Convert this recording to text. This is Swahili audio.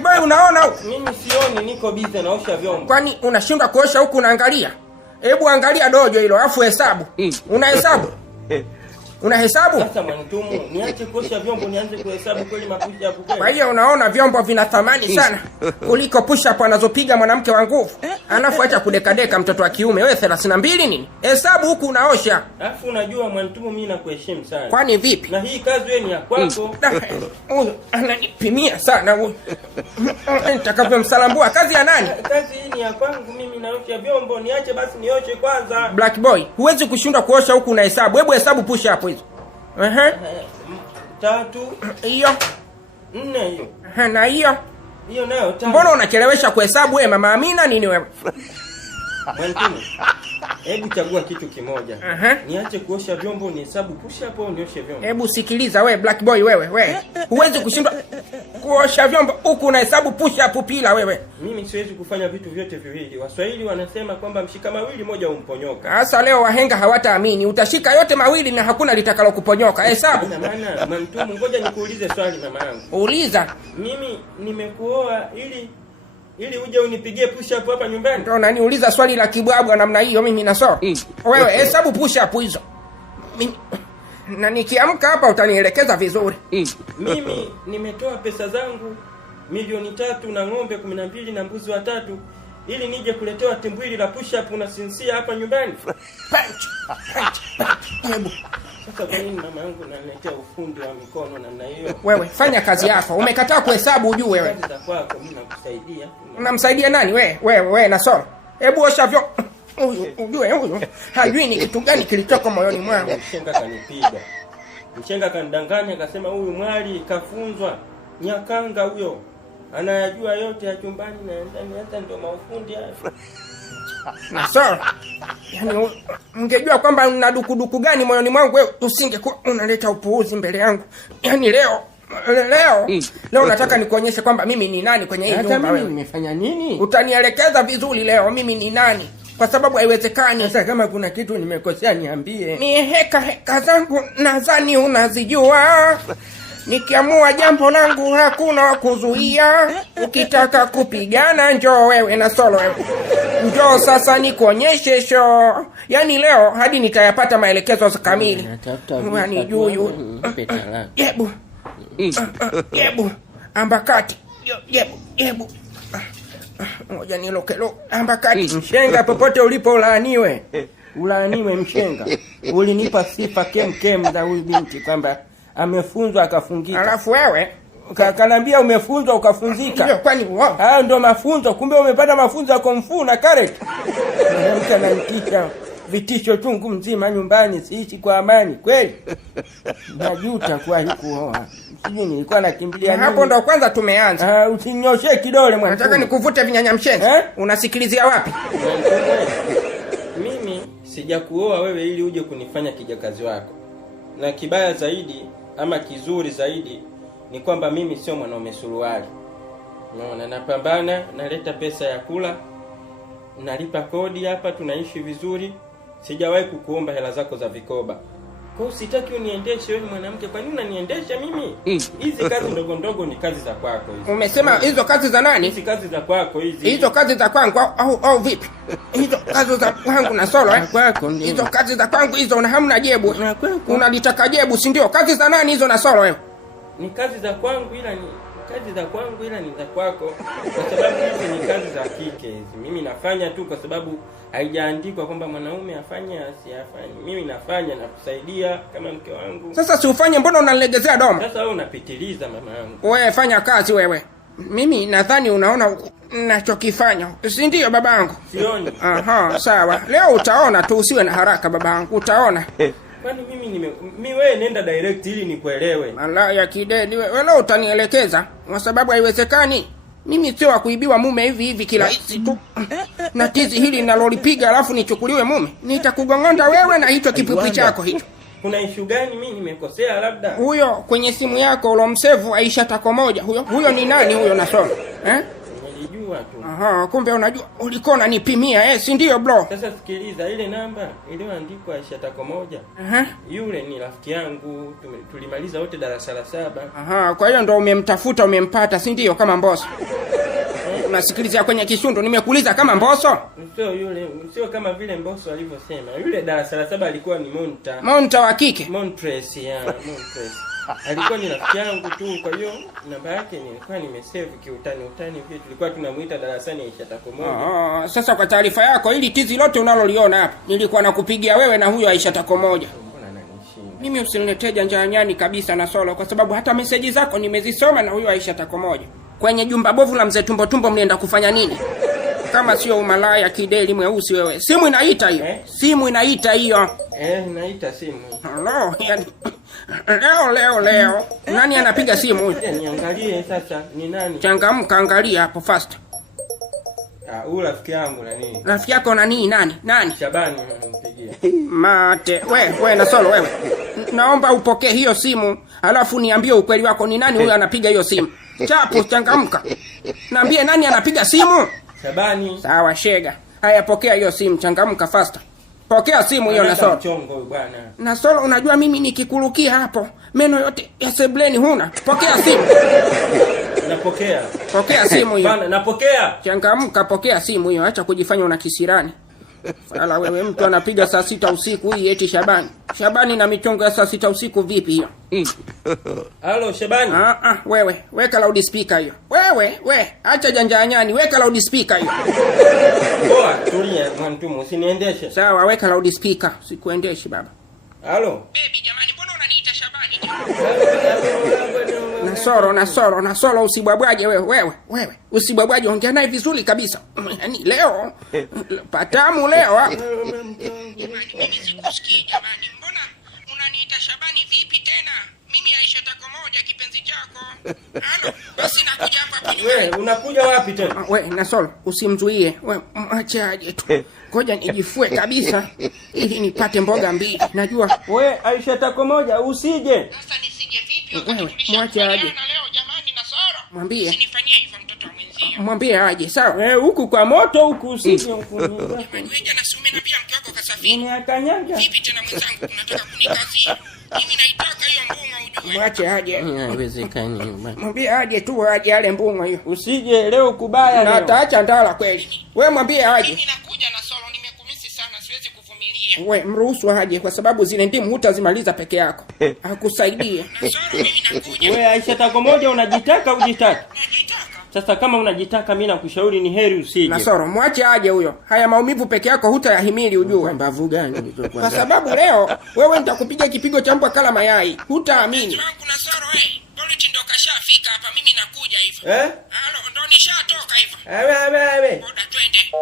Black boy unaona huko? Mimi sioni, niko busy naosha vyombo. Kwani unashindwa kuosha huku unaangalia? Hebu angalia dojo hilo alafu hesabu. Unahesabu? Unahesabu? Sasa mwanitumu, niache kuosha vyombo nianze kuhesabu kweli mapush up kweli. Kwa hiyo unaona vyombo vina thamani sana kuliko push up anazopiga mwanamke wa nguvu. Alafu acha kudekadeka mtoto wa kiume. Wewe 32 nini? Hesabu huku unaosha. Alafu unajua mwanitumu mimi nakuheshimu sana. Kwani vipi? Na hii kazi wewe ni ya kwako. Huyo ananipimia sana huyo. Nitakavyomsalambua kazi ya nani? Kazi hii ni ya kwangu, mimi naosha vyombo, niache basi nioshe kwanza. Black boy, huwezi kushindwa kuosha huku na hesabu. Hebu hesabu push up hizo. 3 hiyo 4 hiyo. Na hiyo Nayo 5. Mbona unachelewesha kuhesabu wewe mama Amina nini wewe? Mwanitumu, hebu chagua kitu kimoja. Niache kuosha vyombo nihesabu push up au nioshe vyombo? Hebu sikiliza wewe Black boy wewe. Huwezi kushindwa kuosha vyombo huku unahesabu push up pila wewe. Mimi siwezi kufanya vitu vyote viwili. Waswahili wanasema kwamba mshika mawili moja umponyoka. Sasa leo wahenga hawataamini. Utashika yote mawili na hakuna litakalo kuponyoka. Hesabu. Ina maana Mwanitumu, ngoja nikuulize swali mama yangu. Uliza. Mimi nimekuoa ili uje unipigie push up hapa nyumbani? Ndio nani uliza swali la kibwabwa namna hiyo mimi naso. Wewe hesabu push up hizo. Mimi na nikiamka hapa utanielekeza vizuri. Mimi nimetoa pesa zangu milioni 3 na ng'ombe 12 na mbuzi 3 ili nije kuletewa timbwili la push up na sinsia hapa nyumbani. Hebu sasa kwa nini mama yangu ananiletea ufundi wa mikono namna hiyo? Wewe fanya kazi yako. Umekataa kuhesabu ujue wewe. Kazi za kwako mimi nakusaidia. Unamsaidia nani wewe nasoro? Hebu osha vyo. Huyu hajui ni kitu gani kilitoka moyoni mwangu. Mshenga kanipiga. Mshenga kanidanganya akasema huyu mwali kafunzwa Nyakanga huyo. Anayajua yote ya chumbani na ndani, hata ndio maufundi hayo. Nasoro. Yaani ungejua kwamba una dukuduku gani moyoni mwangu wewe usingekuwa unaleta upuuzi mbele yangu. Yaani leo nataka nikuonyeshe kwamba mimi ni nani kwenye hii nyumba. Hata mimi nimefanya nini? Utanielekeza vizuri leo mimi ni nani. Kwa sababu haiwezekani. Sasa kama kuna kitu nimekosea niambie. Ni heka zangu nadhani unazijua. Nikiamua jambo langu hakuna wa kuzuia. Ukitaka kupigana njoo wewe na solo wewe. Njoo sasa nikuonyeshe show. Yaani leo hadi nitayapata maelekezo kamili. Yaani juyu. Yebu. Ambakati. Yebu. Ngoja nilokelo ambakati. Mshenga popote ulipo ulaaniwe. Ulaaniwe mshenga. Ulinipa sifa kem za huyu binti kwamba amefunzwa akafungika. Alafu wewe kanambia umefunzwa ukafunzika. Ndio kwani wao. Hayo ndio mafunzo. Kumbe umepata mafunzo ya Kung Fu na karate. Mwanamke ananitisha vitisho chungu mzima nyumbani, siishi kwa amani kweli. Najuta kwa kuoa. Sijui nilikuwa nakimbilia nini. Hapo ndo kwanza tumeanza. Usinyoshe kidole mwana. Nataka nikuvute vinyanya mshenga. Unasikilizia wapi? Mimi sijakuoa wewe ili uje kunifanya kijakazi wako. Na kibaya zaidi ama kizuri zaidi ni kwamba mimi sio mwanaume suruali. Unaona, napambana, naleta pesa ya kula, nalipa kodi hapa, tunaishi vizuri. Sijawahi kukuomba hela zako za vikoba. Kwa hiyo sitaki uniendeshe wewe mwanamke. Kwa nini unaniendesha mimi? Hizi kazi ndogo ndogo ni kazi za kwako hizi. Umesema hizo kazi za nani? Hizi kazi za kwako hizi. Hizo kazi za kwangu au vipi? Hizo kazi za kwangu na solo kwako ndio. Hizo kazi za kwangu hizo una hamna jebu. Unalitaka jebu si ndio? Kazi za nani hizo na solo wewe? Ni kazi za kwangu ila ni za kwako. Kwa sababu hizi ni kazi za kike hizi. Mimi nafanya tu kwa sababu haijaandikwa kwamba mwanaume afanye asiyafanye. Mimi nafanya na kusaidia kama mke wangu. Sasa si ufanye, mbona unanilegezea domo? Sasa wewe unapitiliza mama yangu. Wewe fanya kazi wewe. Mimi nadhani unaona ninachokifanya. Si ndio babangu? Sioni. Sawa. Leo utaona tu, usiwe na haraka babangu. Utaona. Kwani mimi wewe nenda direct ili nikuelewe. Allah ya kidedi wewe leo utanielekeza kwa sababu haiwezekani. Mimi sio wa kuibiwa mume hivi kila hisi tu. Na tizi hili ninalolipiga alafu nichukuliwe mume. Nitakugongonda wewe na hicho kipipi chako hicho. Kuna issue gani mimi nimekosea labda? Huyo kwenye simu yako ulomsave Aisha tako moja. Huyo ni nani huyo nasoma? nilijua tu. Aha, kumbe unajua ulikuwa unanipimia si ndio bro? Sasa sikiliza, ile namba iliyoandikwa Aisha Tako moja. Yule ni rafiki yangu, tulimaliza wote darasa la 7. Aha, kwa hiyo ndo umemtafuta umempata, si ndio, kama Mbosso? Unasikiliza kwenye Kishundu, nimekuuliza kama Mbosso? Sio yule, sio kama vile Mbosso alivyosema. Yule darasa la 7 alikuwa ni Monta. Monta wa kike? Montress, Montress. Alikuwa ni rafiki yangu tu, kwa hiyo namba yake nilikuwa nimesave kiutani pia. Tulikuwa tunamuita darasani Aisha Tako moja. Sasa kwa taarifa yako, ili tizi lote unaloliona hapa nilikuwa nakupigia wewe na huyo Aisha Tako moja. Mimi usiniletee janja nyani kabisa na Solo, kwa sababu hata meseji zako nimezisoma na huyo Aisha Tako moja. Kwenye jumba bovu la mzee tumbo mlienda kufanya nini? Kama sio umalaya kideli mweusi wewe. Simu inaita hiyo. Simu inaita hiyo. Inaita simu. Hello, yani leo. Nani anapiga simu huyu? Niangalie sasa ni nani? Changamka, angalia hapo fast. Huyu rafiki yangu na nini? Rafiki yako na nini? Nani? Shabani anampigia. Mate, wewe na Solo wewe. Naomba upokee hiyo simu, alafu niambie ukweli wako, ni nani huyu anapiga hiyo simu? Chapu, changamka. Niambie nani anapiga simu? Shabani. Sawa shega. Haya, pokea hiyo simu, changamka faster. Pokea simu hiyo na Solo. Mchongo bwana. Na Solo, unajua mimi nikikurukia hapo, meno yote ya sebleni huna. Pokea simu. Napokea. Pokea simu hiyo. Bana, napokea. Changamka, pokea simu hiyo, acha kujifanya una kisirani. Fala wewe, mtu anapiga saa 6 usiku hii eti Shabani na michongo ya saa 6 usiku vipi hiyo? Halo Shabani. Wewe, weka loudspeaker hiyo. Wewe, acha janjanyani, weka loudspeaker hiyo. Poa, tulia mwantumu, usiniendeshe. Sawa, weka loudspeaker, sikuendeshi baba. Halo. Baby jamani, mbona unaniita Shabani? Na Solo usibwabwaje wewe. Usibwabwaje, ongea naye vizuri kabisa. Yaani leo patamu leo. Mimi sikusikii jamani. Mbona unaniita Shabani vipi tena? Mimi Aisha Tako moja kipenzi chako. Halo, basi nakuja hapa. Wewe unakuja wapi tena? Wewe na Solo usimzuie. Wewe acha aje tu. Ngoja nijifue kabisa ili nipate mboga mbili. Najua wewe Aisha Tako moja usije. Sasa nisije vipi? Wewe mwache aje. Leo jamani na Solo. Mwambie. Usinifanyie hivyo mtoto wa mwenzio. Mwambie aje, sawa? Huku kwa moto huku usije huku. Jamani wewe jana si umeniambia mke wako kasafiri. Nimeakanyaga. Vipi tena mwenzangu, unataka kunikazia? Mimi naitaka hiyo mbunga ujue. Mwache aje. Haiwezekani. Mwambie aje tu, aje ale mbunga hiyo. Usije leo kubaya leo. Na ataacha ndala kweli. Wewe mwambie aje. Mimi nakuja na Solo, nimekumisi sana, siwezi kuvumilia. Wewe mruhusu aje, kwa sababu zile ndimu hutazimaliza peke yako. Akusaidie. Na Solo mimi nakuja. Wewe Aisha Tako moja unajitaka ujitaki? Sasa kama unajitaka mimi nakushauri ni heri usije. Na Solo mwache aje huyo. Haya maumivu peke yako hutayahimili ujue. Mbavu gani? Kwa sababu leo wewe nitakupiga kipigo cha mbwa kala mayai. Hutaamini. Wangu na Solo Politi ndo kashafika hapa, mimi nakuja hivyo. Halo, ndo nishatoka hivyo. Wewe. Boda twende.